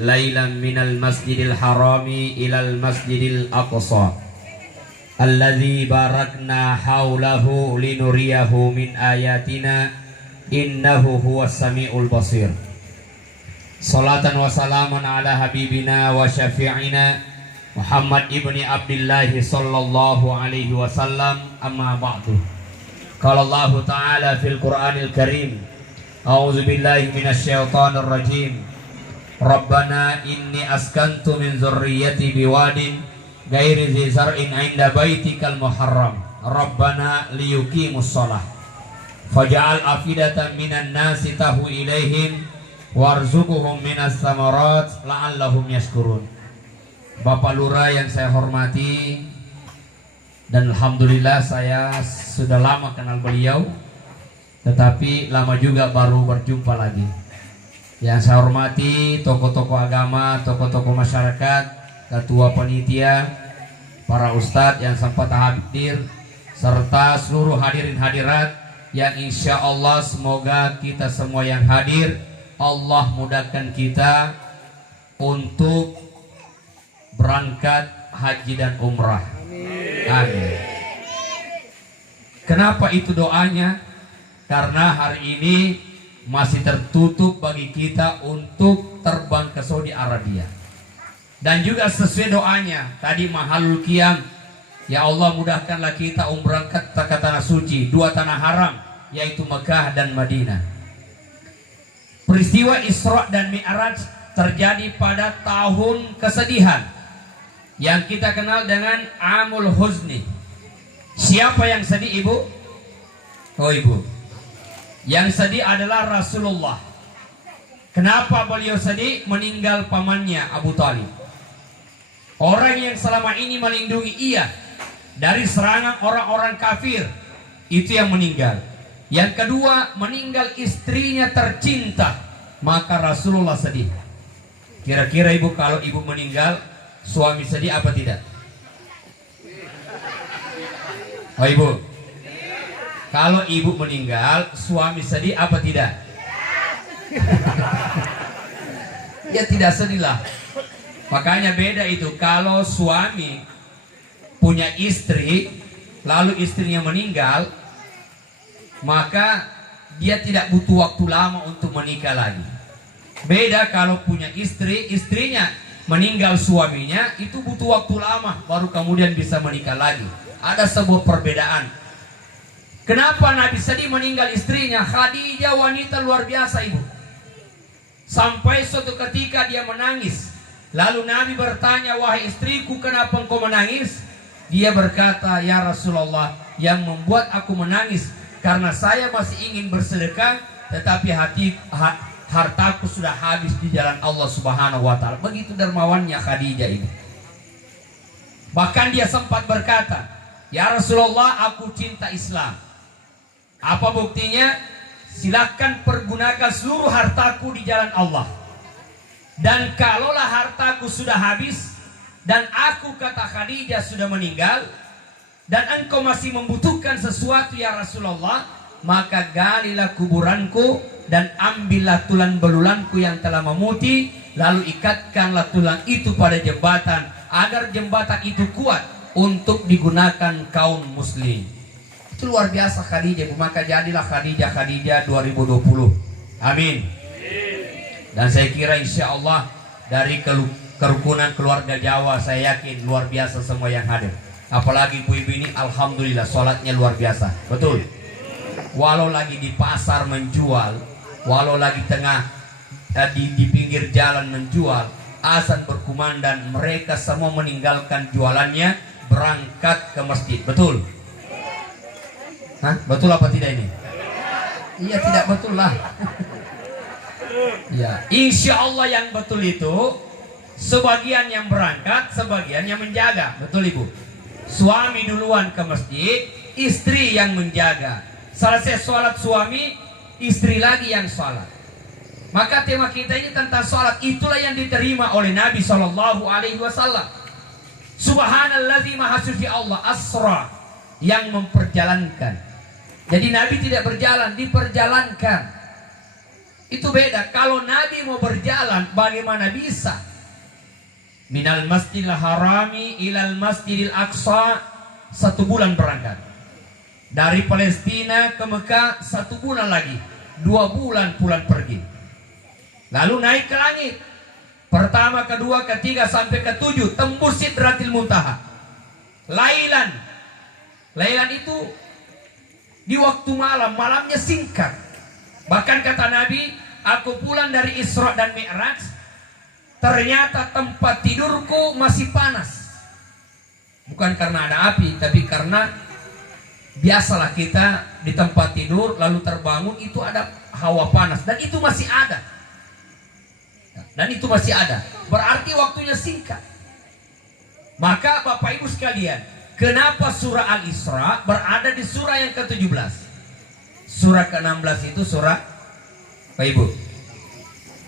lailan minal masjidil harami ilal masjidil aqsa alladzi barakna haulahu linuriyahu min ayatina innahu huwas samiul basir. Salatan wa salaman ala habibina wa syafi'ina Muhammad ibni Abdullah sallallahu alaihi wasallam, amma ba'du. Qala Allah ta'ala fil Qur'anil Karim, a'udzu billahi minasy syaithanir rajim. Rabbana inni askantu min dzurriyyati biwadin ghairi dzi zar'in 'inda baitikal muharram. Rabbana liyuqimus shalah. Faj'al afidatan minan nasi tahu ilaihim warzuqhum minas samarat la'allahum yashkurun. Bapak Lurah yang saya hormati, dan alhamdulillah saya sudah lama kenal beliau, tetapi lama juga baru berjumpa lagi. Yang saya hormati tokoh-tokoh agama, tokoh-tokoh masyarakat, ketua panitia, para ustadz yang sempat hadir, serta seluruh hadirin hadirat yang insya Allah semoga kita semua yang hadir Allah mudahkan kita untuk berangkat haji dan umrah. Amin. Kenapa itu doanya? Karena hari ini masih tertutup bagi kita untuk terbang ke Saudi Arabia. Dan juga sesuai doanya tadi mahalul qiyam, ya Allah mudahkanlah kita umrah ke tanah suci, dua tanah haram yaitu Mekah dan Madinah. Peristiwa Isra dan Mi'raj terjadi pada tahun kesedihan yang kita kenal dengan Amul Huzni. Siapa yang sedih, Ibu? Oh, Ibu. Yang sedih adalah Rasulullah. Kenapa beliau sedih? Meninggal pamannya Abu Talib, orang yang selama ini melindungi ia dari serangan orang-orang kafir. Itu yang meninggal. Yang kedua, meninggal istrinya tercinta. Maka Rasulullah sedih. Kira-kira Ibu, kalau Ibu meninggal, suami sedih apa tidak? Oh, Ibu, kalau Ibu meninggal, suami sedih apa tidak? Ya tidak sedih lah. Makanya beda itu. Kalau suami punya istri, lalu istrinya meninggal, maka dia tidak butuh waktu lama untuk menikah lagi. Beda kalau punya istri, istrinya meninggal suaminya, itu butuh waktu lama baru kemudian bisa menikah lagi. Ada sebuah perbedaan. Kenapa Nabi sedih meninggal istrinya? Khadijah wanita luar biasa, Ibu. Sampai suatu ketika dia menangis. Lalu Nabi bertanya, wahai istriku, kenapa engkau menangis? Dia berkata, ya Rasulullah, yang membuat aku menangis karena saya masih ingin bersedekah, tetapi hartaku sudah habis di jalan Allah Subhanahu wa Ta'ala. Begitu dermawannya Khadijah ini. Bahkan dia sempat berkata, ya Rasulullah, aku cinta Islam. Apa buktinya? Silakan pergunakan seluruh hartaku di jalan Allah. Dan kalaulah hartaku sudah habis dan aku, kata Khadijah, sudah meninggal, dan engkau masih membutuhkan sesuatu ya Rasulullah, maka galilah kuburanku dan ambillah tulang belulanku yang telah memutih, lalu ikatkanlah tulang itu pada jembatan agar jembatan itu kuat untuk digunakan kaum muslim. Itu luar biasa Khadijah. Maka jadilah Khadijah 2020. Amin. Dan saya kira insya Allah dari kerukunan keluarga Jawa, saya yakin luar biasa semua yang hadir. Apalagi ibu-ibu ini alhamdulillah sholatnya luar biasa. Betul. Walau lagi di pasar menjual, walau lagi tengah di pinggir jalan menjual, azan berkumandang, mereka semua meninggalkan jualannya, berangkat ke masjid. Betul? Hah? Betul apa tidak ini? Iya, tidak betul lah. Ya, insya Allah yang betul itu sebagian yang berangkat, sebagian yang menjaga. Betul, Ibu? Suami duluan ke masjid, istri yang menjaga. Selesai sholat suami, istri lagi yang sholat. Maka tema kita ini tentang sholat. Itulah yang diterima oleh Nabi SAW. Subhanalladzi maha suci Allah, asra, yang memperjalankan. Jadi Nabi tidak berjalan, diperjalankan. Itu beda. Kalau Nabi mau berjalan, bagaimana bisa? Minal masjidil harami ilal masjidil aqsa, 1 bulan berangkat. Dari Palestina ke Mekah 1 bulan lagi, 2 bulan pulang pergi. Lalu naik ke langit. Pertama, kedua, ketiga, sampai ke-7, tembus Sidratil Muntaha. Lailan. Lailan itu di waktu malam, malamnya singkat. Bahkan kata Nabi, aku pulang dari Isra dan Mi'raj, ternyata tempat tidurku masih panas. Bukan karena ada api, tapi karena biasalah kita di tempat tidur lalu terbangun itu ada hawa panas, dan itu masih ada. Dan itu masih ada. Berarti waktunya singkat. Maka Bapak Ibu sekalian, kenapa surah Al-Isra berada di surah yang ke-17? Surah ke-16 itu surah Bapak Ibu,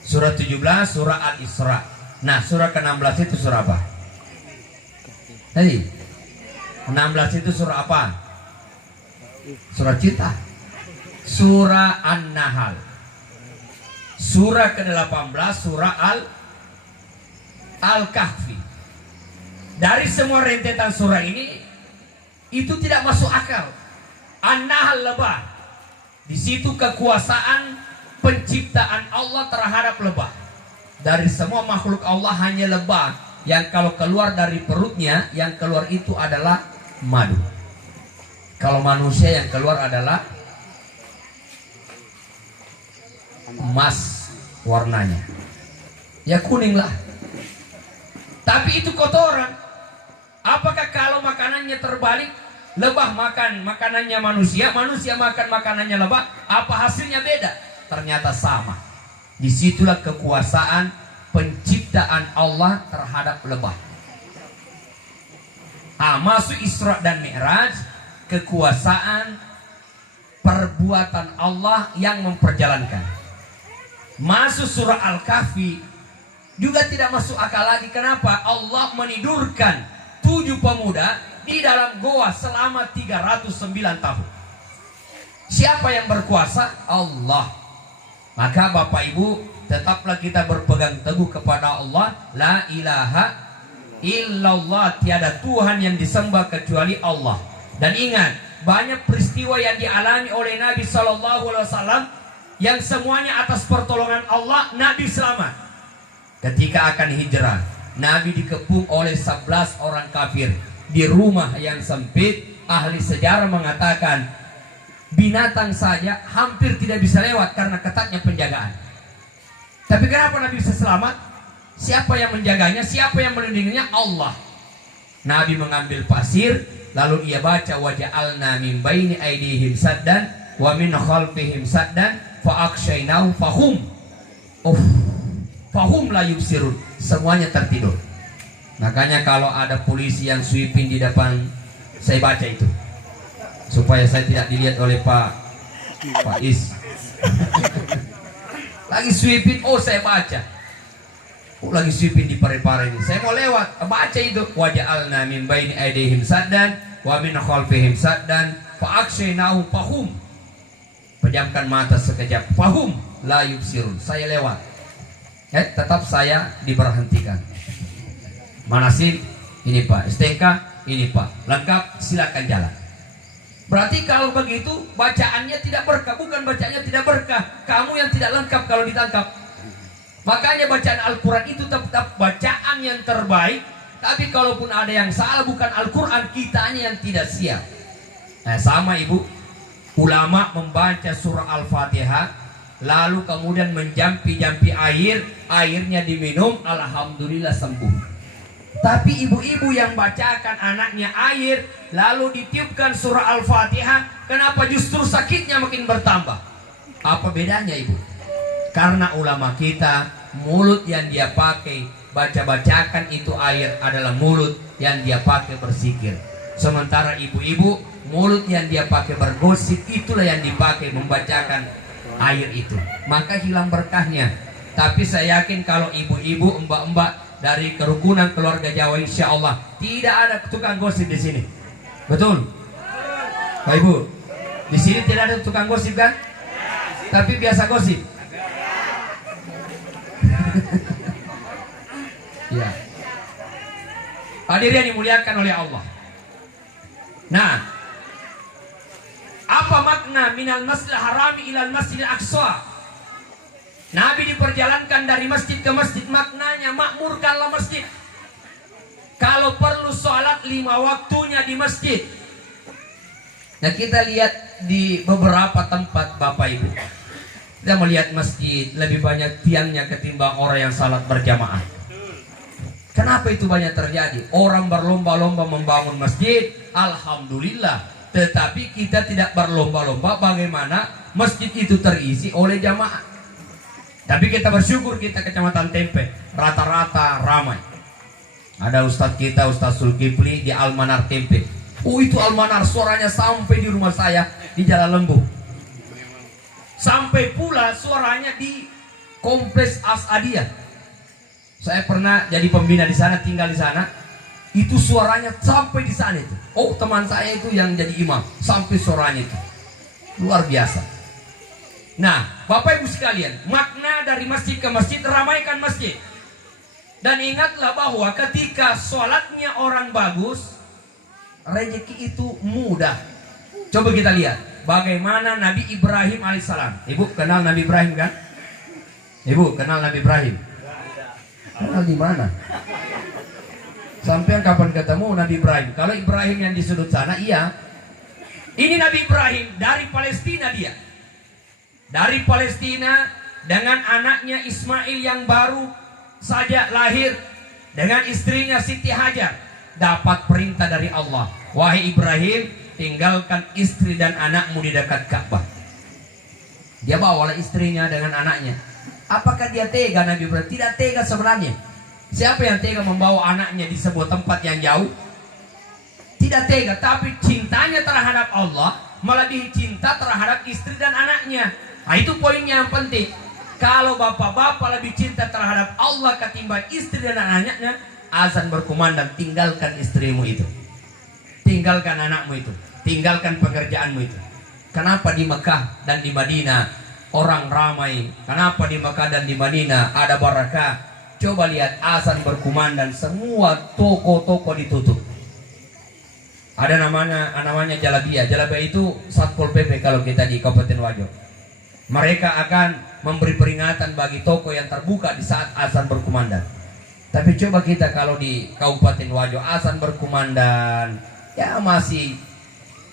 surah 17 surah Al-Isra. Nah, surah ke-16 itu surah apa? Tadi 16 itu surah apa? Surah Cinta. Surah An-Nahl. Surah ke-18 surah Al-Kahfi. Dari semua rentetan surah ini, itu tidak masuk akal. An-Nahl lebah. Di situ kekuasaan penciptaan Allah terhadap lebah. Dari semua makhluk Allah hanya lebah yang kalau keluar dari perutnya, yang keluar itu adalah madu. Kalau manusia yang keluar adalah emas warnanya, ya kuning lah. Tapi itu kotoran. Apakah kalau makanannya terbalik, lebah makan makanannya manusia, manusia makan makanannya lebah, apa hasilnya beda? Ternyata sama. Disitulah kekuasaan penciptaan Allah terhadap lebah. Masuk Isra dan Mi'raj, kekuasaan perbuatan Allah yang memperjalankan. Masuk surah Al-Kahfi juga tidak masuk akal lagi. Kenapa? Allah menidurkan 7 pemuda di dalam goa selama 309 tahun. Siapa yang berkuasa? Allah. Maka Bapak Ibu, tetaplah kita berpegang teguh kepada Allah. La ilaha illallah, tiada Tuhan yang disembah kecuali Allah. Dan ingat, banyak peristiwa yang dialami oleh Nabi SAW yang semuanya atas pertolongan Allah. Nabi selamat. Ketika akan hijrah, Nabi dikepung oleh 11 orang kafir di rumah yang sempit. Ahli sejarah mengatakan binatang saja hampir tidak bisa lewat karena ketatnya penjagaan. Tapi kenapa Nabi bisa selamat? Siapa yang menjaganya? Siapa yang melindunginya? Allah. Nabi mengambil pasir, lalu ia baca, waja'alna min baini aydihim saddan wa min khalfihim saddan fa akshainahu fahum la yubsirun. Semuanya tertidur. Makanya kalau ada polisi yang sweeping di depan, saya baca itu supaya saya tidak dilihat oleh Pak Is. Lagi sweeping, saya baca. Lagi sweeping di pare-pare ini, saya mau lewat, baca itu, waja'alna min baini aydihim saddan wa min khalfihim saddan fa akshainahu fahum. Pejamkan mata sekejap, fahum la yubsirun. Saya lewat, tetap saya diberhentikan. Mana SIM? Ini Pak. STNK? Ini Pak. Lengkap, silakan jalan. Berarti kalau begitu bacaannya tidak berkah. Bukan bacaannya tidak berkah, kamu yang tidak lengkap kalau ditangkap. Makanya bacaan Al-Quran itu tetap bacaan yang terbaik. Tapi kalaupun ada yang salah, bukan Al-Quran, kitanya yang tidak siap. Sama Ibu, ulama membaca surah Al-Fatihah, lalu kemudian menjampi-jampi air, airnya diminum, alhamdulillah sembuh. Tapi ibu-ibu yang bacakan anaknya air, lalu ditiupkan surah Al-Fatihah, kenapa justru sakitnya makin bertambah? Apa bedanya Ibu? Karena ulama kita, mulut yang dia pakai baca-bacakan itu air adalah mulut yang dia pakai berzikir. Sementara ibu-ibu, mulut yang dia pakai bergosip itulah yang dipakai membacakan air itu. Maka hilang berkahnya. Tapi saya yakin kalau ibu-ibu, mbak-mbak dari kerukunan keluarga Jawa, insya Allah tidak ada tukang gosip di sini. Betul? Pak Ibu, di sini tidak ada tukang gosip kan? Tapi biasa gosip. Ya. Hadirin yang dimuliakan oleh Allah. Nah, apa makna minal masjidil harami ilal masjidil aqsa? Nabi diperjalankan dari masjid ke masjid, maknanya makmurkanlah masjid. Kalau perlu sholat 5 waktunya di masjid. Nah, kita lihat di beberapa tempat Bapak Ibu, kita melihat masjid lebih banyak tiangnya ketimbang orang yang salat berjamaah. Kenapa itu banyak terjadi? Orang berlomba-lomba membangun masjid, alhamdulillah. Tetapi kita tidak berlomba-lomba bagaimana masjid itu terisi oleh jamaah. Tapi kita bersyukur kita Kecamatan Tempe rata-rata ramai. Ada Ustadz kita, Ustadz Zulkifli di Almanar Tempe. Itu Almanar suaranya sampai di rumah saya di Jalan Lembu. Sampai pula suaranya di Kompleks Asadiyah. Saya pernah jadi pembina di sana, tinggal di sana. Itu suaranya sampai di sana itu. Oh, teman saya itu yang jadi imam, sampai suaranya itu luar biasa. Nah, Bapak Ibu sekalian, makna dari masjid ke masjid, ramaikan masjid. Dan ingatlah bahwa ketika sholatnya orang bagus, rezeki itu mudah. Coba kita lihat bagaimana Nabi Ibrahim alaihissalam. Ibu kenal Nabi Ibrahim kan? Ibu kenal Nabi Ibrahim? Kenal di mana? Sampai kapan ketemu Nabi Ibrahim? Kalau Ibrahim yang di sudut sana, iya. Ini Nabi Ibrahim dari Palestina dia. Dari Palestina dengan anaknya Ismail yang baru saja lahir, dengan istrinya Siti Hajar, dapat perintah dari Allah. Wahai Ibrahim, tinggalkan istri dan anakmu di dekat Ka'bah. Dia bawalah istrinya dengan anaknya. Apakah dia tega Nabi Ibrahim? Tidak tega sebenarnya. Siapa yang tega membawa anaknya di sebuah tempat yang jauh? Tidak tega, tapi cintanya terhadap Allah melebihi cinta terhadap istri dan anaknya. Nah, itu poinnya yang penting. Kalau bapak-bapak lebih cinta terhadap Allah ketimbang istri dan anaknya, azan berkumandang, tinggalkan istrimu itu, tinggalkan anakmu itu, tinggalkan pekerjaanmu itu. Kenapa di Mekah dan di Madinah orang ramai? Kenapa di Mekah dan di Madinah ada barakah? Coba lihat azan berkumandang, semua toko-toko ditutup. Ada namanya Jalabiyah. Jalabiyah itu Satpol PP kalau kita di Kabupaten Wajo. Mereka akan memberi peringatan bagi toko yang terbuka di saat azan berkumandang. Tapi coba kita kalau di Kabupaten Wajo azan berkumandang, ya masih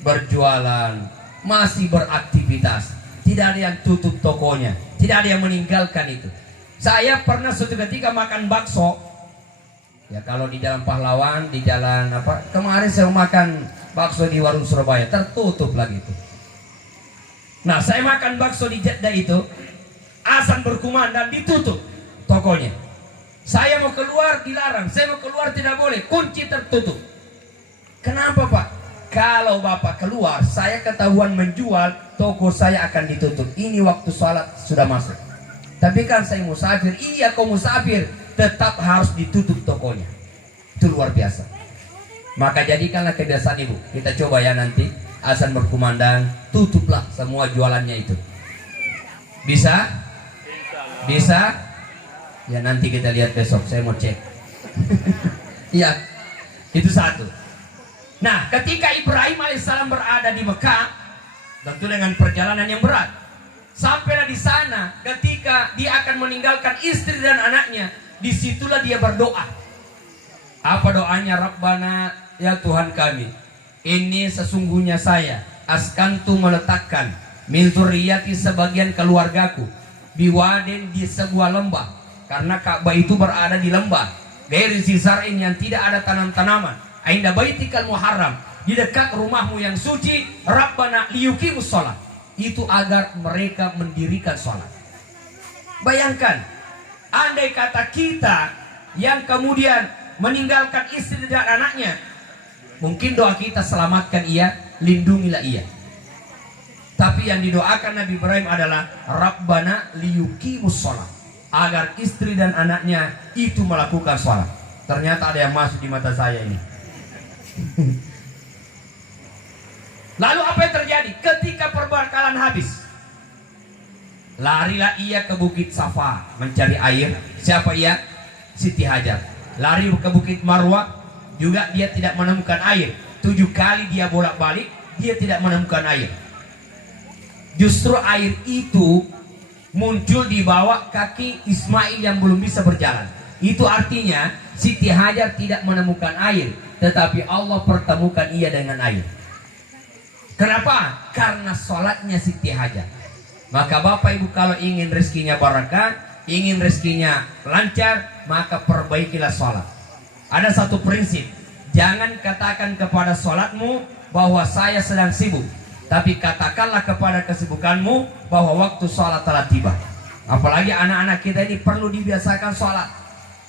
berjualan, masih beraktivitas. Tidak ada yang tutup tokonya, tidak ada yang meninggalkan itu. Saya pernah suatu ketika makan bakso. Ya kalau di Jalan Pahlawan, di jalan apa? Kemarin saya makan bakso di warung Surabaya, tertutup lagi itu. Nah, saya makan bakso di Jeddah itu, azan berkumandang, ditutup tokonya. Saya mau keluar dilarang, saya mau keluar tidak boleh, kunci tertutup. Kenapa Pak? Kalau Bapak keluar, saya ketahuan menjual, toko saya akan ditutup. Ini waktu sholat sudah masuk. Tapi kan saya musafir, iya kau musafir, tetap harus ditutup tokonya. Itu luar biasa. Maka jadikanlah kebiasaan Ibu. Kita coba ya nanti azan berkumandang, tutuplah semua jualannya itu. Bisa? Bisa? Ya nanti kita lihat besok, saya mau cek. Iya, itu satu. Nah, ketika Ibrahim alaihissalam berada di Mekah, tentu dengan perjalanan yang berat. Sampailah di sana, ketika dia akan meninggalkan istri dan anaknya, disitulah dia berdoa. Apa doanya? Rabbana, ya Tuhan kami, ini sesungguhnya saya askantu meletakkan min dzurriyyati sebagian keluargaku biwadin di sebuah lembah, karena Ka'bah itu berada di lembah, ghairi zizar'in yang tidak ada tanam-tanaman, ainda baitikal muharram, di dekat rumahmu yang suci. Rabbana liyuqimus shalah, itu agar mereka mendirikan sholat. Bayangkan, andai kata kita yang kemudian meninggalkan istri dan anaknya, mungkin doa kita selamatkan ia, lindungilah ia. Tapi yang didoakan Nabi Ibrahim adalah Rabbana liyuqimus shalah, agar istri dan anaknya itu melakukan sholat. Ternyata ada yang masuk di mata saya ini. Lalu apa yang terjadi ketika perbekalan habis? Larilah ia ke Bukit Safa mencari air. Siapa ia? Siti Hajar. Lari ke Bukit Marwah, juga dia tidak menemukan air. 7 kali dia bolak-balik, dia tidak menemukan air. Justru air itu muncul di bawah kaki Ismail yang belum bisa berjalan. Itu artinya Siti Hajar tidak menemukan air, tetapi Allah pertemukan ia dengan air. Kenapa? Karena sholatnya Siti Hajar. Maka Bapak Ibu kalau ingin rezekinya barakah, ingin rezekinya lancar, maka perbaikilah sholat. Ada satu prinsip, jangan katakan kepada sholatmu bahwa saya sedang sibuk, tapi katakanlah kepada kesibukanmu bahwa waktu sholat telah tiba. Apalagi anak-anak kita ini perlu dibiasakan sholat.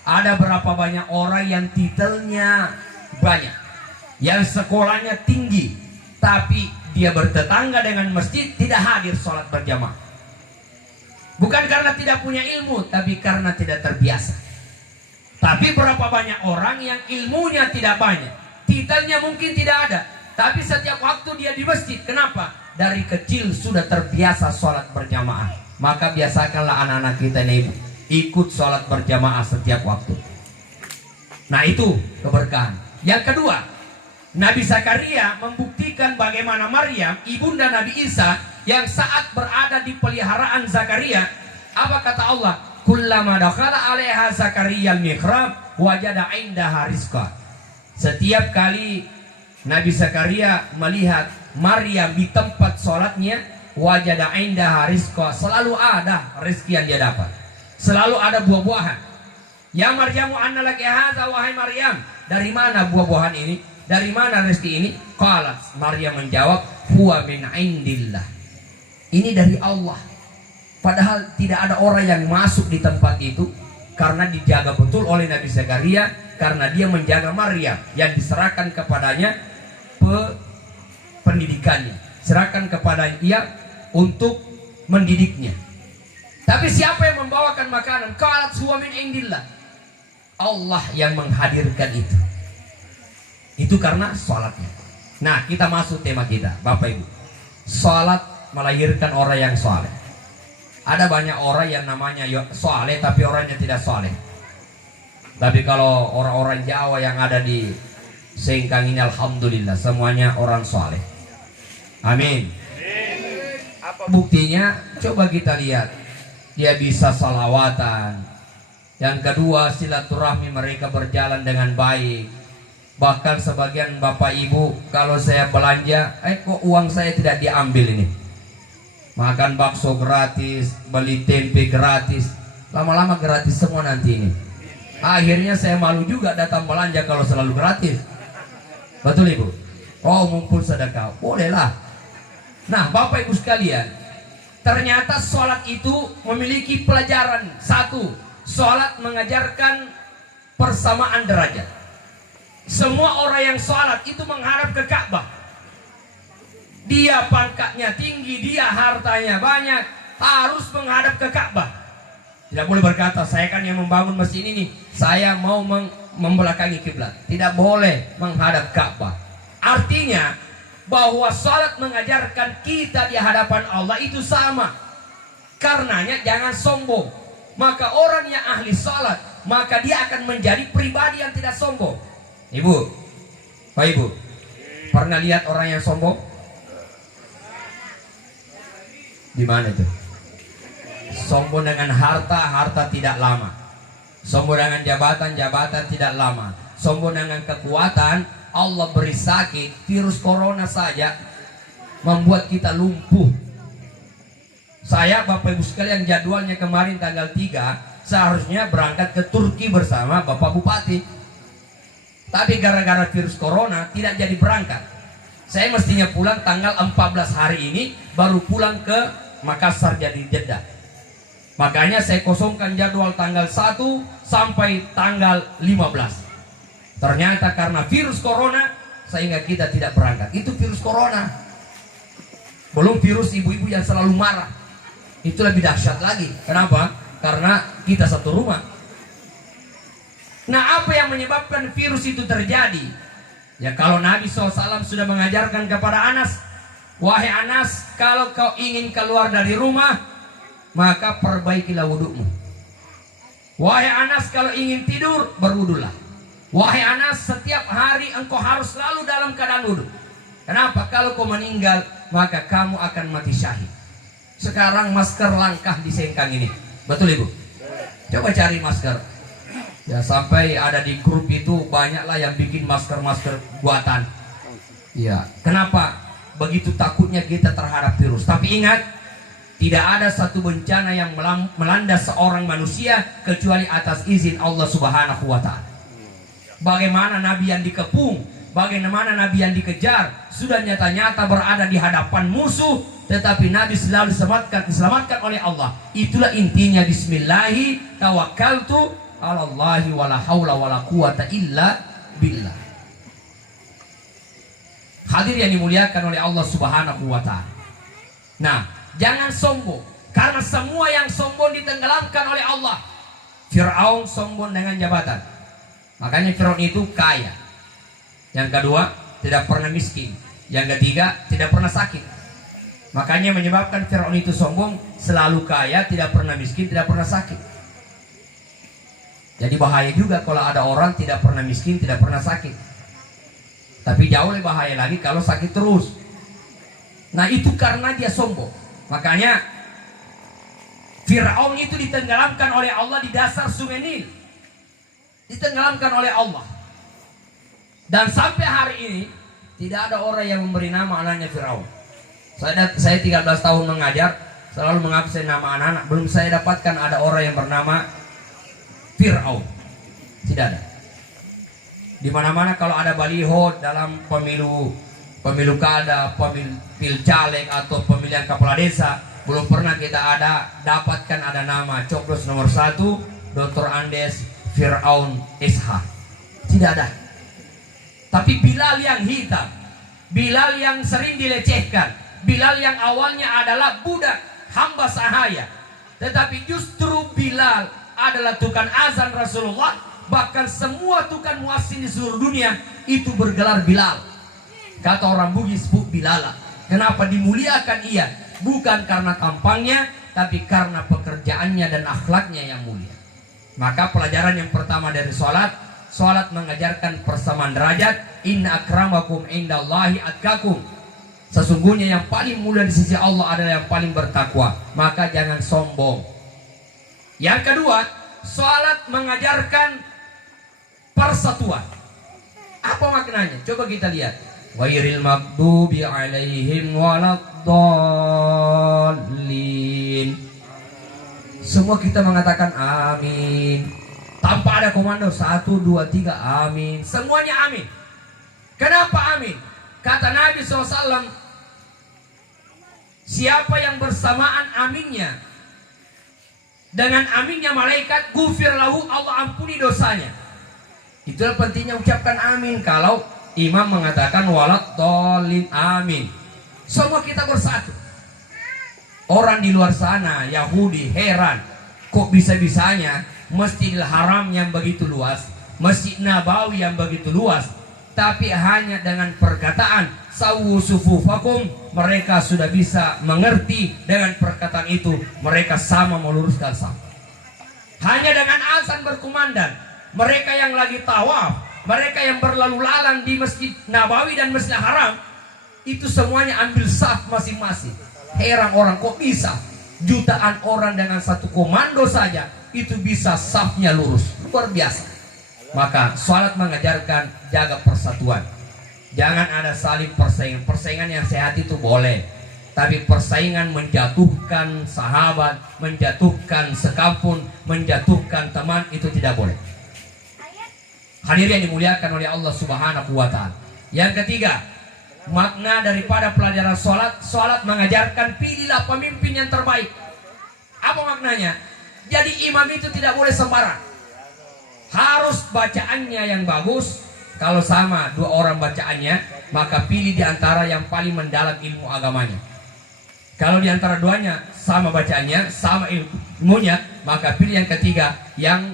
Ada berapa banyak orang yang titelnya banyak, yang sekolahnya tinggi, tapi dia bertetangga dengan masjid, tidak hadir sholat berjamaah. Bukan karena tidak punya ilmu, tapi karena tidak terbiasa. Tapi berapa banyak orang yang ilmunya tidak banyak, titelnya mungkin tidak ada, tapi setiap waktu dia di masjid. Kenapa? Dari kecil sudah terbiasa sholat berjamaah. Maka biasakanlah anak-anak kita ini ikut sholat berjamaah setiap waktu. Nah itu keberkahan. Yang kedua, Nabi Zakaria membuktikan bagaimana Maryam, ibunda Nabi Isa, yang saat berada di peliharaan Zakaria, apa kata Allah? Kullama dakhala 'alaiha Zakaria al-mihrab wajada 'indaha rizqa. Setiap kali Nabi Zakaria melihat Maryam di tempat sholatnya, wajada 'indaha rizqa, selalu ada rezeki yang dia dapat. Selalu ada buah-buahan. Ya Maryamu anna laki hadza, wahai Maryam, dari mana buah-buahan ini? Dari mana rezeki ini? Qalat, Maryam menjawab, huwa min indillah. Ini dari Allah. Padahal tidak ada orang yang masuk di tempat itu, karena dijaga betul oleh Nabi Zakaria, karena dia menjaga Maryam yang diserahkan kepadanya pendidikannya, serahkan kepada ia untuk mendidiknya. Tapi siapa yang membawakan makanan? Qalat huwa min indillah. Allah yang menghadirkan itu. Itu karena sholatnya. Nah, kita masuk tema kita, Bapak Ibu. Sholat melahirkan orang yang soleh. Ada banyak orang yang namanya soleh, tapi orangnya tidak soleh. Tapi kalau orang-orang Jawa yang ada di Sengkang ini, alhamdulillah, semuanya orang soleh. Amin. Buktinya, coba kita lihat. Dia bisa salawatan. Yang kedua, silaturahmi mereka berjalan dengan baik. Bahkan sebagian bapak ibu, kalau saya belanja, kok uang saya tidak diambil ini. Makan bakso gratis, beli tempe gratis, lama-lama gratis semua nanti ini. Akhirnya saya malu juga datang belanja kalau selalu gratis. Betul ibu? Oh, mumpul sedekah, bolehlah. Nah bapak ibu sekalian, ternyata sholat itu memiliki pelajaran. Satu, sholat mengajarkan persamaan derajat. Semua orang yang sholat itu menghadap ke Ka'bah. Dia pangkatnya tinggi, dia hartanya banyak, harus menghadap ke Ka'bah. Tidak boleh berkata, saya kan yang membangun masjid ini, saya mau membelakangi kiblat. Tidak boleh menghadap Ka'bah. Artinya bahwa sholat mengajarkan kita di hadapan Allah itu sama. Karenanya jangan sombong. Maka orang yang ahli sholat, maka dia akan menjadi pribadi yang tidak sombong. Ibu, Pak Ibu, pernah lihat orang yang sombong? Di mana itu? Sombong dengan harta, harta tidak lama. Sombong dengan jabatan, jabatan tidak lama. Sombong dengan kekuatan, Allah beri sakit, virus corona saja membuat kita lumpuh. Saya Bapak Ibu sekalian, jadwalnya kemarin tanggal 3 seharusnya berangkat ke Turki bersama Bapak Bupati. Tapi gara-gara virus corona tidak jadi berangkat. Saya mestinya pulang tanggal 14 hari ini, baru pulang ke Makassar jadi Jeddah. Makanya saya kosongkan jadwal tanggal 1 sampai tanggal 15. Ternyata karena virus corona sehingga kita tidak berangkat. Itu virus corona. Belum virus ibu-ibu yang selalu marah. Itu lebih dahsyat lagi. Kenapa? Karena kita satu rumah. Nah, apa yang menyebabkan virus itu terjadi? Ya, kalau Nabi SAW sudah mengajarkan kepada Anas, wahai Anas, kalau kau ingin keluar dari rumah, maka perbaikilah wudhumu. Wahai Anas, kalau ingin tidur, berwudulah. Wahai Anas, setiap hari engkau harus selalu dalam keadaan wudhu. Kenapa? Kalau kau meninggal, maka kamu akan mati syahid. Sekarang masker langkah di Sengkang ini. Betul Ibu? Coba cari masker. Ya, sampai ada di grup itu banyaklah yang bikin masker-masker buatan. Ya, kenapa? Begitu takutnya kita terhadap virus. Tapi ingat, tidak ada satu bencana yang melanda seorang manusia kecuali atas izin Allah Subhanahu wa Ta'ala. Bagaimana Nabi yang dikepung, bagaimana Nabi yang dikejar, sudah nyata-nyata berada di hadapan musuh, tetapi Nabi selalu diselamatkan oleh Allah. Itulah intinya, bismillahi tawakkaltu 'alallahi wala haula wala quwata illa billah. Hadir yang dimuliakan oleh Allah Subhanahu wa Ta'ala. Nah, jangan sombong, karena semua yang sombong ditenggelamkan oleh Allah. Fir'aun sombong dengan jabatan, makanya Fir'aun itu kaya. Yang kedua, tidak pernah miskin. Yang ketiga, tidak pernah sakit. Makanya menyebabkan Fir'aun itu sombong, selalu kaya, tidak pernah miskin, tidak pernah sakit. Jadi bahaya juga kalau ada orang tidak pernah miskin, tidak pernah sakit. Tapi jauh lebih bahaya lagi kalau sakit terus. Nah, itu karena dia sombong. Makanya Fir'aun itu ditenggelamkan oleh Allah di dasar Sungai Nil. Ditenggelamkan oleh Allah. Dan sampai hari ini tidak ada orang yang memberi nama anaknya Fir'aun. Saya 13 tahun mengajar, selalu mengabsen nama anak-anak. Belum saya dapatkan ada orang yang bernama Fir'aun. Tidak ada. Di mana-mana kalau ada baliho dalam pemilu kada, pemilu pilcaleg atau pemilihan kepala desa, belum pernah kita dapatkan ada nama coblos nomor 1 Dr. Andes Fir'aun SH. Tidak ada. Tapi Bilal yang hitam, Bilal yang sering dilecehkan, Bilal yang awalnya adalah budak hamba sahaya, tetapi justru Bilal adalah tukang azan Rasulullah. Bahkan semua tukang muazzin di seluruh dunia itu bergelar Bilal. Kata orang Bugis, Bu Bilala. Kenapa dimuliakan ia? Bukan karena tampangnya, tapi karena pekerjaannya dan akhlaknya yang mulia. Maka pelajaran yang pertama dari sholat mengajarkan persamaan derajat. Inna akramakum indallahi atqakum. Sesungguhnya yang paling mulia di sisi Allah adalah yang paling bertakwa. Maka jangan sombong. Yang kedua, sholat mengajarkan persatuan. Apa maknanya? Coba kita lihat. Ghairil maghdubi alaihim waladdallin. Semua kita mengatakan amin. Tanpa ada komando 1, 2, 3 amin. Semuanya amin. Kenapa amin? Kata Nabi SAW, siapa yang bersamaan aminnya dengan aminnya malaikat, gufir lahu, Allah ampuni dosanya. Itulah pentingnya ucapkan amin. Kalau imam mengatakan waladdallin amin, semua kita bersatu. Orang di luar sana Yahudi heran, kok bisa-bisanya Masjidil Haram yang begitu luas, Masjid Nabawi yang begitu luas, tapi hanya dengan perkataan sawu sufufakum mereka sudah bisa mengerti. Dengan perkataan itu mereka sama meluruskan saf. Hanya dengan azan berkumandang, mereka yang lagi tawaf, mereka yang berlalu lalang di Masjid Nabawi dan Masjid Haram, itu semuanya ambil saf masing-masing. Heran orang, kok bisa jutaan orang dengan satu komando saja itu bisa safnya lurus. Luar biasa. Maka sholat mengajarkan jaga persatuan. Jangan ada saling persaingan. Persaingan yang sehat itu boleh, tapi persaingan menjatuhkan sahabat, menjatuhkan sekampung, menjatuhkan teman, itu tidak boleh. Hadirin yang dimuliakan oleh Allah Subhanahu wa Ta'ala. Yang ketiga, makna daripada pelajaran sholat mengajarkan pilihlah pemimpin yang terbaik. Apa maknanya? Jadi imam itu tidak boleh sembarang. Harus bacaannya yang bagus. Kalau sama 2 orang bacaannya, maka pilih di antara yang paling mendalam ilmu agamanya. Kalau di antara duanya sama bacaannya, sama ilmunya, maka pilih yang ketiga yang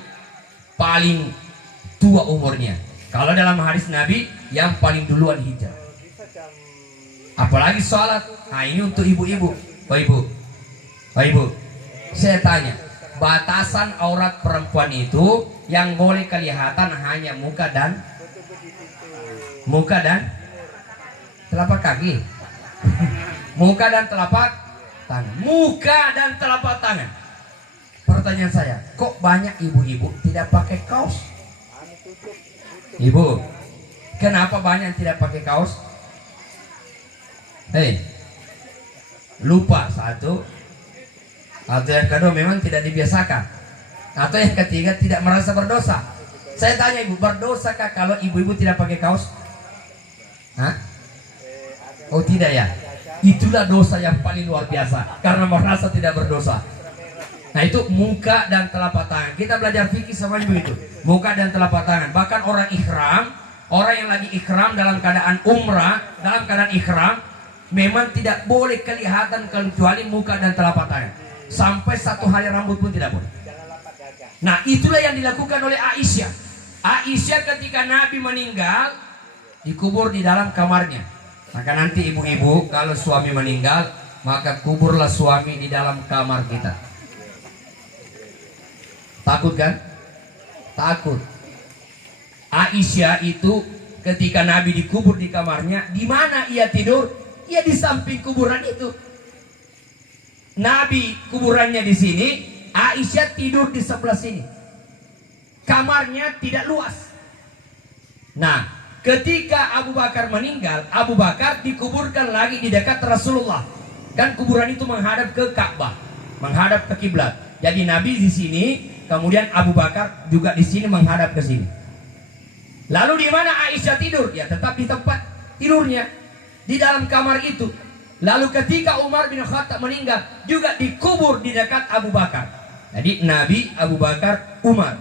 paling tua umurnya. Kalau dalam hadis Nabi, yang paling duluan hijrah. Apalagi sholat. Nah, ini untuk ibu-ibu. Oh ibu, Saya tanya, batasan aurat perempuan itu yang boleh kelihatan hanya muka dan telapak kaki. Muka dan telapak tangan. Muka dan telapak tangan. Pertanyaan saya, kok banyak ibu-ibu tidak pakai kaos? Ibu, kenapa banyak yang tidak pakai kaos? Lupa satu, atau yang kedua memang tidak dibiasakan, atau yang ketiga tidak merasa berdosa. Saya tanya ibu, berdosakah kalau ibu-ibu tidak pakai kaos? Hah? Oh tidak ya? Itulah dosa yang paling luar biasa, karena merasa tidak berdosa. Nah itu muka dan telapak tangan. Kita belajar fikih semuanya begitu. Muka dan telapak tangan. Bahkan orang ikhram, orang yang lagi ikhram dalam keadaan umrah, dalam keadaan ikhram, memang tidak boleh kelihatan kecuali muka dan telapak tangan. Sampai satu helai rambut pun tidak boleh. Nah itulah yang dilakukan oleh Aisyah. Aisyah ketika Nabi meninggal, dikubur di dalam kamarnya. Maka nanti ibu-ibu kalau suami meninggal, maka kuburlah suami di dalam kamar kita. Takut kan? Takut. Aisyah itu ketika Nabi dikubur di kamarnya, di mana ia tidur? Ia di samping kuburan itu. Nabi kuburannya di sini, Aisyah tidur di sebelah sini. Kamarnya tidak luas. Nah, ketika Abu Bakar meninggal, Abu Bakar dikuburkan lagi di dekat Rasulullah. Dan kuburan itu menghadap ke Ka'bah, menghadap ke kiblat. Jadi Nabi di sini, kemudian Abu Bakar juga di sini menghadap ke sini. Lalu di mana Aisyah tidur? Ya tetap di tempat tidurnya, di dalam kamar itu. Lalu ketika Umar bin Khattab meninggal, juga dikubur di dekat Abu Bakar. Jadi Nabi, Abu Bakar, Umar.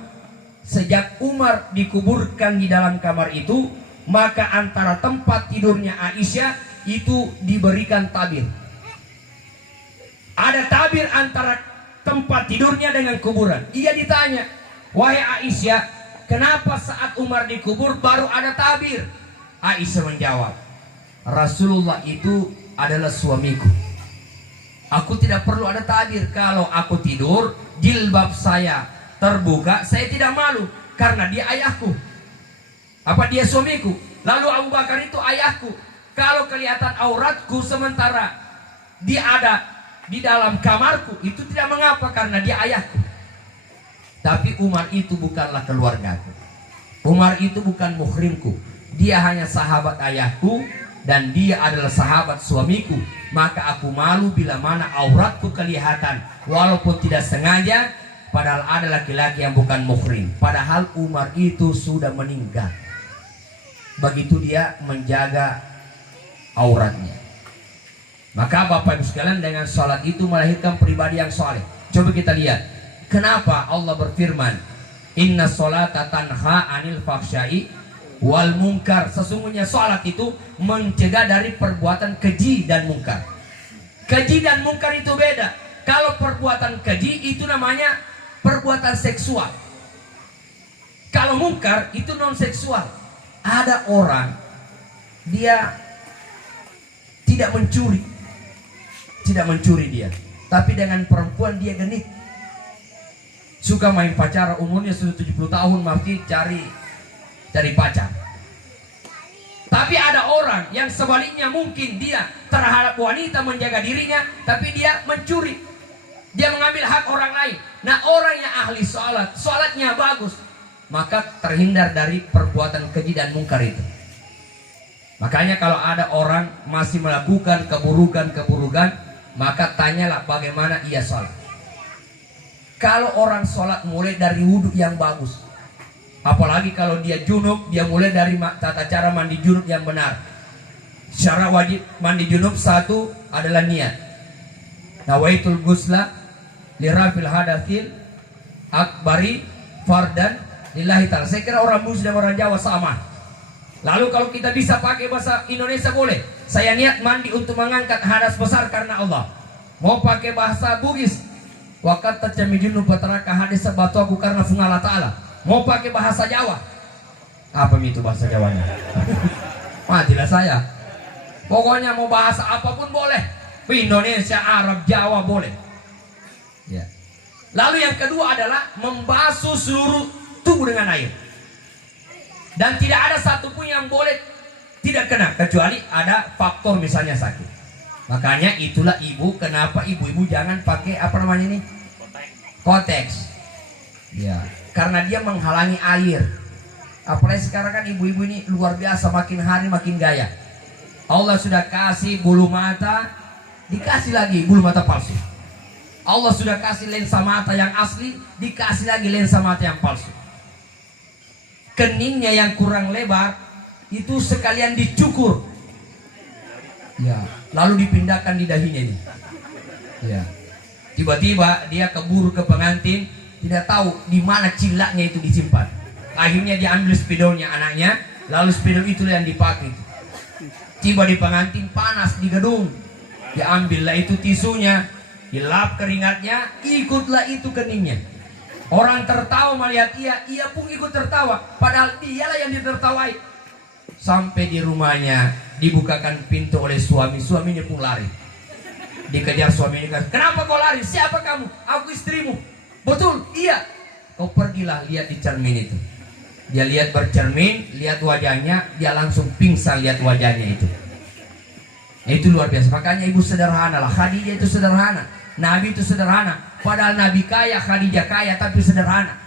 Sejak Umar dikuburkan di dalam kamar itu, maka antara tempat tidurnya Aisyah itu diberikan tabir. Ada tabir antara tempat tidurnya dengan kuburan. Ia ditanya, wahai Aisyah, kenapa saat Umar dikubur baru ada tabir? Aisyah menjawab, Rasulullah itu adalah suamiku. Aku tidak perlu ada tabir. Kalau aku tidur, jilbab saya terbuka, saya tidak malu karena dia ayahku. Apa dia suamiku? Lalu Abu Bakar itu ayahku. Kalau kelihatan auratku sementara dia ada di dalam kamarku, itu tidak mengapa karena dia ayahku. Tapi Umar itu bukanlah keluargaku. Umar itu bukan muhrimku. Dia hanya sahabat ayahku dan dia adalah sahabat suamiku. Maka aku malu bila mana auratku kelihatan walaupun tidak sengaja, padahal ada laki-laki yang bukan muhrim. Padahal Umar itu sudah meninggal. Begitu dia menjaga auratnya. Maka Bapak Ibu sekalian, dengan sholat itu melahirkan pribadi yang soleh. Coba kita lihat, kenapa Allah berfirman, Inna sholata tanha anil fahsyai wal munkar. Sesungguhnya sholat itu mencegah dari perbuatan keji dan munkar. Keji dan munkar itu beda. Kalau perbuatan keji itu namanya perbuatan seksual. Kalau munkar itu non seksual. Ada orang dia tidak mencuri dia, tapi dengan perempuan dia genit, suka main pacaran, umurnya sudah 70 tahun masih cari pacar. Tapi ada orang yang sebaliknya, mungkin dia terhadap wanita menjaga dirinya, tapi dia mencuri, dia mengambil hak orang lain. Nah orang yang ahli sholat, sholatnya bagus, maka terhindar dari perbuatan keji dan mungkar itu. Makanya kalau ada orang masih melakukan keburukan, maka tanyalah bagaimana ia sholat. Kalau orang sholat mulai dari wudhu yang bagus, apalagi kalau dia junub, dia mulai dari tata cara mandi junub yang benar. Syarat wajib mandi junub satu adalah niat. Nawaitul gusla lirafil hadatsil akbari fardan lillahi ta'ala. Saya kira orang Muslim dan orang Jawa sama. Lalu kalau kita bisa pakai bahasa Indonesia boleh. Saya niat mandi untuk mengangkat hadas besar karena Allah. Mau pakai bahasa Bugis, wakat tajamidinu pataraka hadis batu aku karena fungala ta'ala. Mau pakai bahasa Jawa, apa itu bahasa Jawanya? Matilah saya. Pokoknya mau bahasa apapun boleh. Indonesia, Arab, Jawa boleh. Ya. Lalu yang kedua adalah membasuh seluruh tubuh dengan air. Dan tidak ada satupun yang boleh tidak kena kecuali ada faktor misalnya sakit. Makanya itulah ibu, kenapa ibu-ibu jangan pakai apa namanya ini? Kotex. Ya, karena dia menghalangi air. Apalagi sekarang kan ibu-ibu ini luar biasa, makin hari makin gaya. Allah sudah kasih bulu mata, dikasih lagi bulu mata palsu. Allah sudah kasih lensa mata yang asli, dikasih lagi lensa mata yang palsu. Keningnya yang kurang lebar itu sekalian dicukur, ya, lalu dipindahkan di dahinya ini. Ya, tiba-tiba dia keburu ke pengantin, tidak tahu di mana cilaknya itu disimpan. Akhirnya diambil spidolnya anaknya, lalu spidol itu yang dipakai. Tiba di pengantin panas di gedung, diambillah itu tisunya, dilap keringatnya, ikutlah itu keningnya. Orang tertawa melihat ia pun ikut tertawa, padahal dialah yang ditertawai. Sampai di rumahnya dibukakan pintu oleh suaminya pun lari. Dikejar suaminya, kenapa kau lari? Siapa kamu? Aku istrimu. Betul, iya. Kau pergilah lihat di cermin itu. Dia lihat bercermin, lihat wajahnya, dia langsung pingsan lihat wajahnya itu. Itu luar biasa. Makanya ibu sederhana lah. Khadijah itu sederhana, Nabi itu sederhana. Padahal Nabi kaya, Khadijah kaya, tapi sederhana.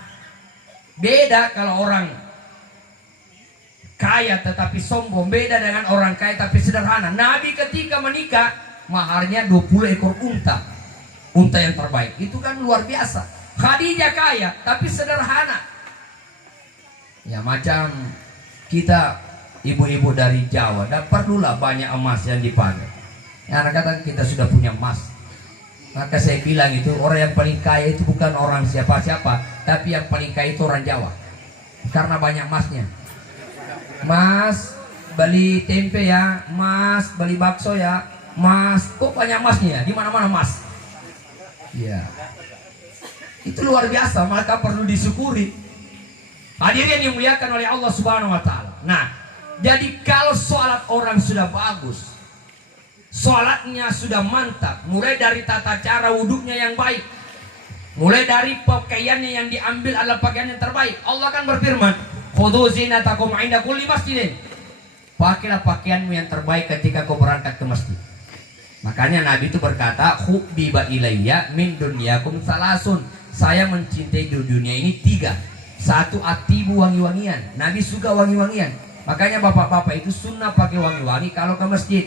Beda kalau orang kaya tetapi sombong, beda dengan orang kaya tapi sederhana. Nabi ketika menikah maharnya 20 ekor unta, unta yang terbaik. Itu kan luar biasa. Khadijah kaya tapi sederhana. Ya macam kita ibu-ibu dari Jawa, dan perlulah banyak emas yang dipakai. Ya, anak kata kita sudah punya emas. Maka saya bilang itu orang yang paling kaya itu bukan orang siapa-siapa, tapi yang paling kaya itu orang Jawa. Karena banyak emasnya. Mas beli tempe ya, mas beli bakso ya, mas kok banyak emasnya, di mana-mana emas. Ya, itu luar biasa, maka perlu disyukuri. Hadirin yang dimuliakan oleh Allah Subhanahu Wa Taala. Nah, jadi kalau sholat orang sudah bagus, sholatnya sudah mantap, mulai dari tata cara wudhunya yang baik, mulai dari pakaiannya yang diambil adalah pakaian yang terbaik. Allah kan berfirman, khudhu zinatakum inda kulli masjidin. Pakailah pakaianmu yang terbaik ketika kau berangkat ke masjid. Makanya Nabi itu berkata, hubbiba ilayya min dunyakum salasun. Saya mencintai di dunia ini 3. 1, atibu wangi-wangian. Nabi suka wangi-wangian. Makanya bapak-bapak itu sunnah pakai wangi-wangi kalau ke masjid.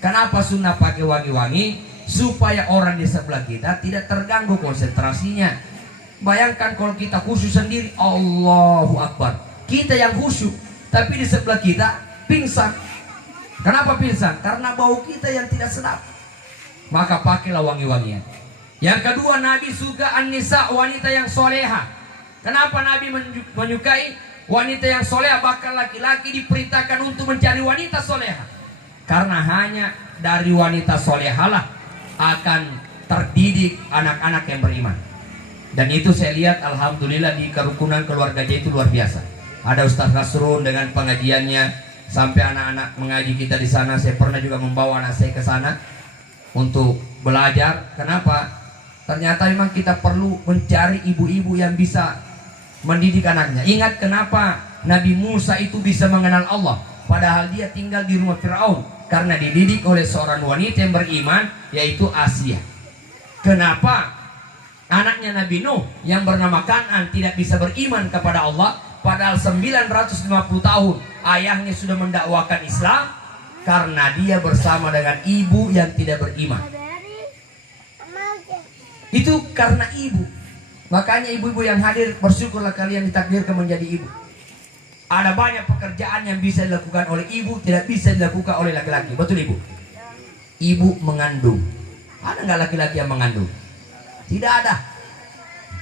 Kenapa sunnah pakai wangi-wangi? Supaya orang di sebelah kita tidak terganggu konsentrasinya. Bayangkan kalau kita khusyuk sendiri, Allahu Akbar, kita yang khusyuk, tapi di sebelah kita pingsan. Kenapa pingsan? Karena bau kita yang tidak sedap. Maka pakailah wangi-wangian. Yang kedua, Nabi suka an-nisa, wanita yang soleha. Kenapa Nabi menyukai wanita yang soleha? Bahkan laki-laki diperintahkan untuk mencari wanita soleha. Karena hanya dari wanita solehalah akan terdidik anak-anak yang beriman. Dan itu saya lihat alhamdulillah di kerukunan keluarga itu luar biasa. Ada Ustaz Nasrun dengan pengajiannya, sampai anak-anak mengaji kita di sana. Saya pernah juga membawa anak saya ke sana untuk belajar. Kenapa? Ternyata memang kita perlu mencari ibu-ibu yang bisa mendidik anaknya. Ingat kenapa Nabi Musa itu bisa mengenal Allah, padahal dia tinggal di rumah Fir'aun? Karena dididik oleh seorang wanita yang beriman, yaitu Asia. Kenapa anaknya Nabi Nuh yang bernama Kan'an tidak bisa beriman kepada Allah, padahal 950 tahun ayahnya sudah mendakwakan Islam? Karena dia bersama dengan ibu yang tidak beriman. Itu karena ibu. Makanya ibu-ibu yang hadir, bersyukurlah kalian ditakdirkan menjadi ibu. Ada banyak pekerjaan yang bisa dilakukan oleh ibu, tidak bisa dilakukan oleh laki-laki. Betul ibu? Ibu mengandung. Ada nggak laki-laki yang mengandung? Tidak ada.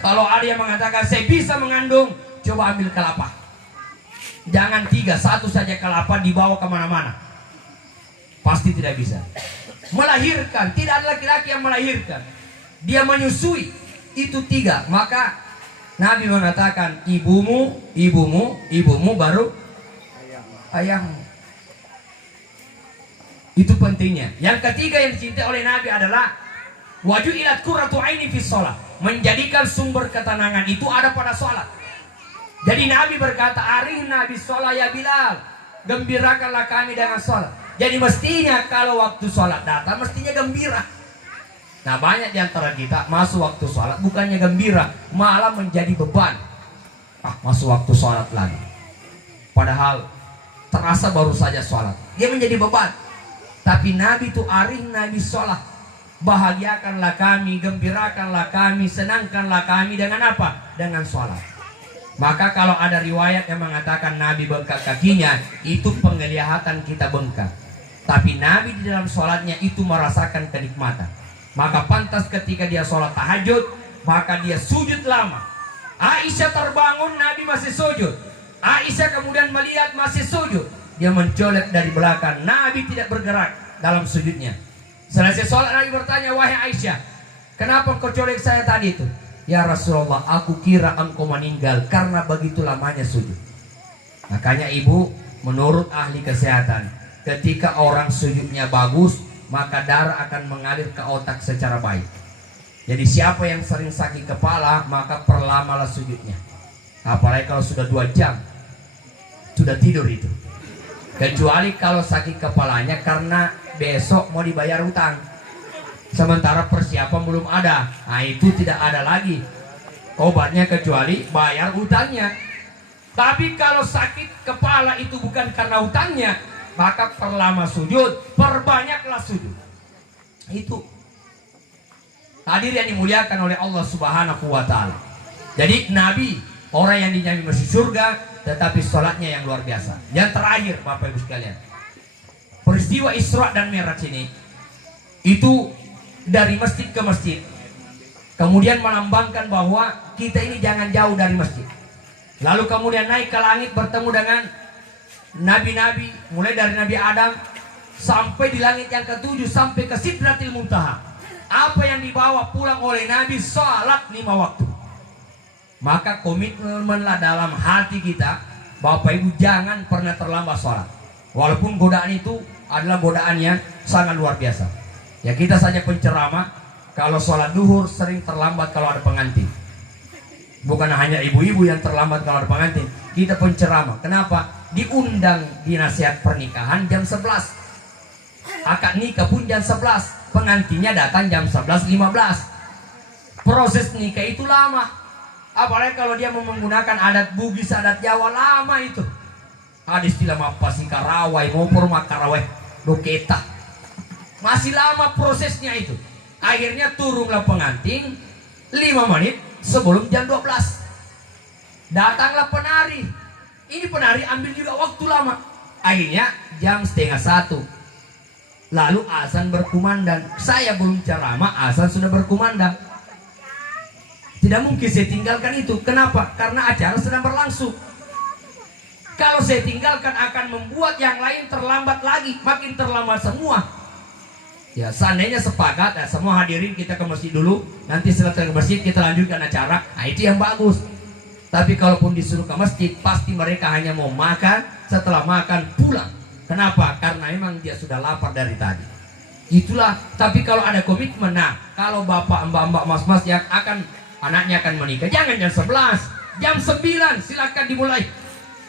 Kalau ada yang mengatakan saya bisa mengandung, coba ambil kelapa. Jangan 3, 1 saja kelapa dibawa kemana-mana. Pasti tidak bisa. Melahirkan, tidak ada laki-laki yang melahirkan. Dia menyusui, itu 3. Maka Nabi mengatakan ibumu, ibumu, ibumu baru ayahmu. Itu pentingnya. Yang ketiga yang dicintai oleh Nabi adalah waju'ilat qurratu aini fi shalah. menjadikan sumber ketenangan itu ada pada sholat. Jadi Nabi berkata, arihna bis sholat ya Bilal, gembirakanlah kami dengan sholat. Jadi mestinya kalau waktu sholat datang mestinya gembira. Nah banyak diantara kita masuk waktu sholat bukannya gembira, malah menjadi beban. Masuk waktu sholat lagi, padahal terasa baru saja sholat, dia menjadi beban. Tapi Nabi itu arihna bis sholat, bahagiakanlah kami, gembirakanlah kami, senangkanlah kami dengan apa? Dengan sholat. Maka kalau ada riwayat yang mengatakan Nabi bengkak kakinya, itu penglihatan kita bengkak. Tapi Nabi di dalam sholatnya itu merasakan kenikmatan. Maka pantas ketika dia sholat tahajud, maka dia sujud lama. Aisyah terbangun, Nabi masih sujud. Aisyah kemudian melihat masih sujud. Dia mencolek dari belakang, Nabi tidak bergerak dalam sujudnya. Selesai sholat Nabi bertanya, wahai Aisyah, kenapa kau colek saya tadi itu? Ya Rasulullah, aku kira engkau meninggal karena begitu lamanya sujud. Makanya ibu, menurut ahli kesehatan, ketika orang sujudnya bagus, maka darah akan mengalir ke otak secara baik. Jadi siapa yang sering sakit kepala, maka perlamalah sujudnya. Apalagi kalau sudah 2 jam sudah tidur itu. Kecuali kalau sakit kepalanya karena besok mau dibayar utang, sementara persiapan belum ada, nah itu tidak ada lagi obatnya kecuali bayar utangnya. Tapi kalau sakit kepala itu bukan karena utangnya, maka perlama sujud, perbanyaklah sujud. Itu hadir yang dimuliakan oleh Allah Subhanahu wa ta'ala. Jadi Nabi orang yang dijamin masuk surga, tetapi sholatnya yang luar biasa. Yang terakhir Bapak Ibu sekalian, peristiwa Isra dan Mi'raj ini itu dari masjid ke masjid, kemudian melambangkan bahwa kita ini jangan jauh dari masjid. Lalu kemudian naik ke langit bertemu dengan nabi-nabi, mulai dari Nabi Adam sampai di langit yang ke-7 sampai ke Sidratil Muntaha. Apa yang dibawa pulang oleh Nabi? Salat 5 waktu. Maka komitmenlah dalam hati kita, Bapak Ibu, jangan pernah terlambat sholat. Walaupun godaan itu adalah godaan yang sangat luar biasa. Ya kita saja penceramah, kalau sholat duhur sering terlambat kalau ada pengantin. Bukan hanya ibu-ibu yang terlambat kalau ada pengantin, kita penceramah. Kenapa? Diundang di nasihat pernikahan jam 11, akad nikah pun jam 11, pengantinnya datang jam 11.15. Proses nikah itu lama, apalagi kalau dia mau menggunakan adat Bugis, adat Jawa, lama itu. Ada istilah apa sih, karawai, ngopor makarawai, doketa. Masih lama prosesnya itu. Akhirnya turunlah pengantin 5 menit sebelum jam 12. Datanglah penari. Ini penari ambil juga waktu lama. Akhirnya jam 12:30. Lalu azan berkumandang. Saya belum ceramah, azan sudah berkumandang. Tidak mungkin saya tinggalkan itu. Kenapa? Karena acara sedang berlangsung. Kalau saya tinggalkan akan membuat yang lain terlambat lagi, makin terlambat semua. Ya seandainya sepakat, ya, semua hadirin kita ke masjid dulu, nanti setelah ke masjid kita lanjutkan acara, nah itu yang bagus. Tapi kalaupun disuruh ke masjid, pasti mereka hanya mau makan, setelah makan pulang. Kenapa? Karena memang dia sudah lapar dari tadi. Itulah. Tapi kalau ada komitmen, nah kalau bapak, mbak-mbak, mas-mas yang akan anaknya akan menikah, jangan jam 11, jam 9 silakan dimulai,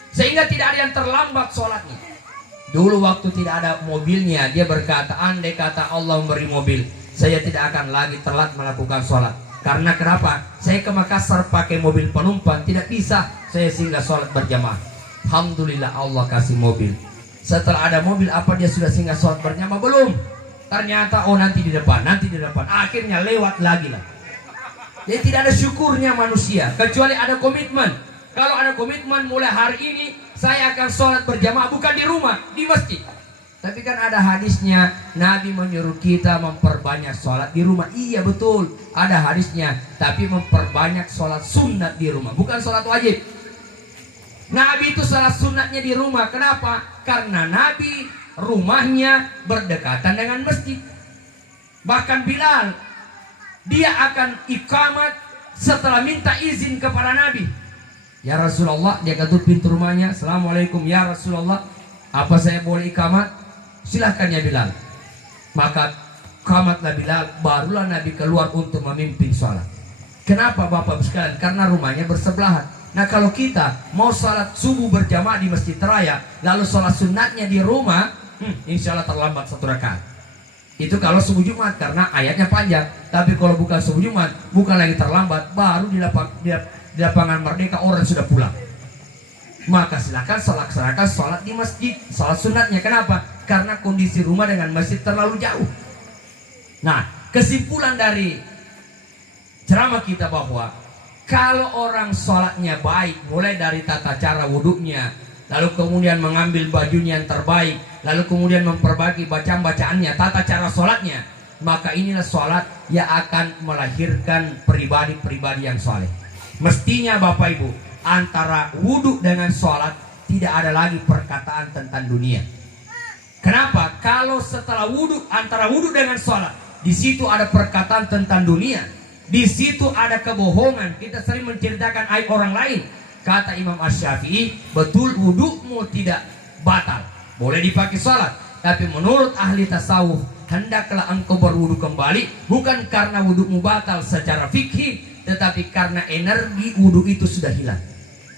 sehingga tidak ada yang terlambat sholatnya. Dulu waktu tidak ada mobilnya, dia berkata, andai kata Allah memberi mobil, saya tidak akan lagi telat melakukan sholat. Karena kenapa? Saya ke Makassar pakai mobil penumpang, tidak bisa saya singgah sholat berjamaah. Alhamdulillah Allah kasih mobil. Setelah ada mobil, apa dia sudah singgah sholat berjamaah? Belum. Ternyata nanti di depan, nanti di depan. Akhirnya lewat lagi lah. Jadi tidak ada syukurnya manusia, kecuali ada komitmen. Kalau ada komitmen, mulai hari ini saya akan sholat berjamaah, bukan di rumah, di masjid. Tapi kan ada hadisnya, Nabi menyuruh kita memperbanyak sholat di rumah. Iya betul, ada hadisnya. Tapi memperbanyak sholat sunat di rumah, bukan sholat wajib. Nabi itu sholat sunatnya di rumah. Kenapa? Karena Nabi rumahnya berdekatan dengan masjid. Bahkan Bilal, dia akan iqamat setelah minta izin kepada Nabi. Ya Rasulullah, dia ketuk pintu rumahnya. Assalamualaikum ya Rasulullah, apa saya boleh iqamat? Silahkan ya Bilal. Maka iqamatlah Bilal, barulah Nabi keluar untuk memimpin sholat. Kenapa Bapak sekalian? Karena rumahnya bersebelahan. Nah kalau kita mau sholat subuh berjamaah di masjid raya, lalu sholat sunatnya di rumah, insya Allah terlambat 1 rakaat. Itu kalau subuh Jumat, karena ayatnya panjang. Tapi kalau bukan subuh Jumat, bukan lagi terlambat, baru di lapangan Merdeka orang sudah pulang. Maka silakan laksanakan sholat di masjid, sholat sunatnya. Kenapa? Karena kondisi rumah dengan masjid terlalu jauh. Nah, kesimpulan dari ceramah kita bahwa kalau orang sholatnya baik, mulai dari tata cara wudhunya, lalu kemudian mengambil bajunya yang terbaik, lalu kemudian memperbaiki bacaan-bacaannya, tata cara sholatnya, maka inilah sholat yang akan melahirkan pribadi-pribadi yang soleh. Mestinya Bapak Ibu, antara wudhu dengan sholat tidak ada lagi perkataan tentang dunia. Kenapa? Kalau setelah wudhu, antara wudhu dengan sholat, di situ ada perkataan tentang dunia. Di situ ada kebohongan. Kita sering menceritakan aib orang lain. Kata Imam Asy-Syafi'i, betul wudhumu tidak batal, boleh dipakai sholat. Tapi menurut ahli tasawuf, hendaklah engkau berwudhu kembali, bukan karena wudhumu batal secara fikih, tetapi karena energi wudhu itu sudah hilang.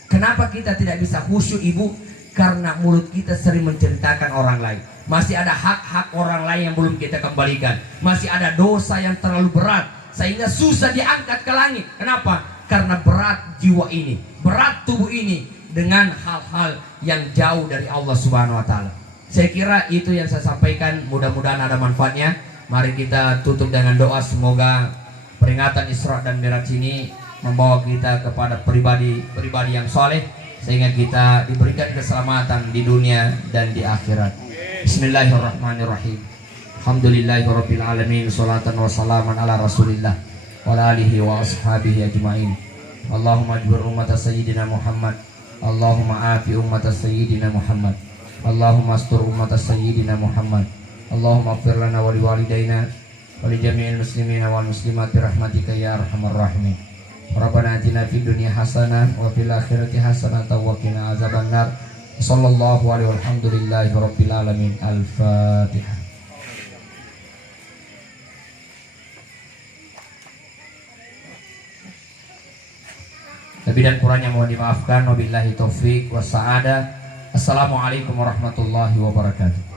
Kenapa kita tidak bisa khusyuk Ibu? Karena mulut kita sering menceritakan orang lain. Masih ada hak-hak orang lain yang belum kita kembalikan. Masih ada dosa yang terlalu berat, sehingga susah diangkat ke langit. Kenapa? Karena berat jiwa ini, berat tubuh ini dengan hal-hal yang jauh dari Allah Subhanahu wa taala. Saya kira itu yang saya sampaikan, mudah-mudahan ada manfaatnya. Mari kita tutup dengan doa, semoga peringatan Isra dan Mi'raj ini membawa kita kepada pribadi yang soleh, sehingga kita diberikan keselamatan di dunia dan di akhirat. Bismillahirrahmanirrahim. Alhamdulillahirabbil alamin, sholatan wa salaman ala Rasulillah wa alihi wa ashabihi ajmain. Allahumma ajbur ummat sayyidina Muhammad, Allahumma afi ummat sayyidina Muhammad, Allahumma astur ummat sayyidina Muhammad, Allahumma ighfir lana wa liwalidayna wa li jami'il muslimina wal muslimat bi rahmatika ya arhamar rahimin. Rabbana atina fid dunya hasanah wa fil akhirati hasanah wa qina azabannar. Sallallahu alaihi walhamdulillahi rabbil alamin. Al-Fatihah. Lebih dan kurangnya mohon dimaafkan. Wabillahi taufik wa sa'adah. Assalamualaikum warahmatullahi wabarakatuh.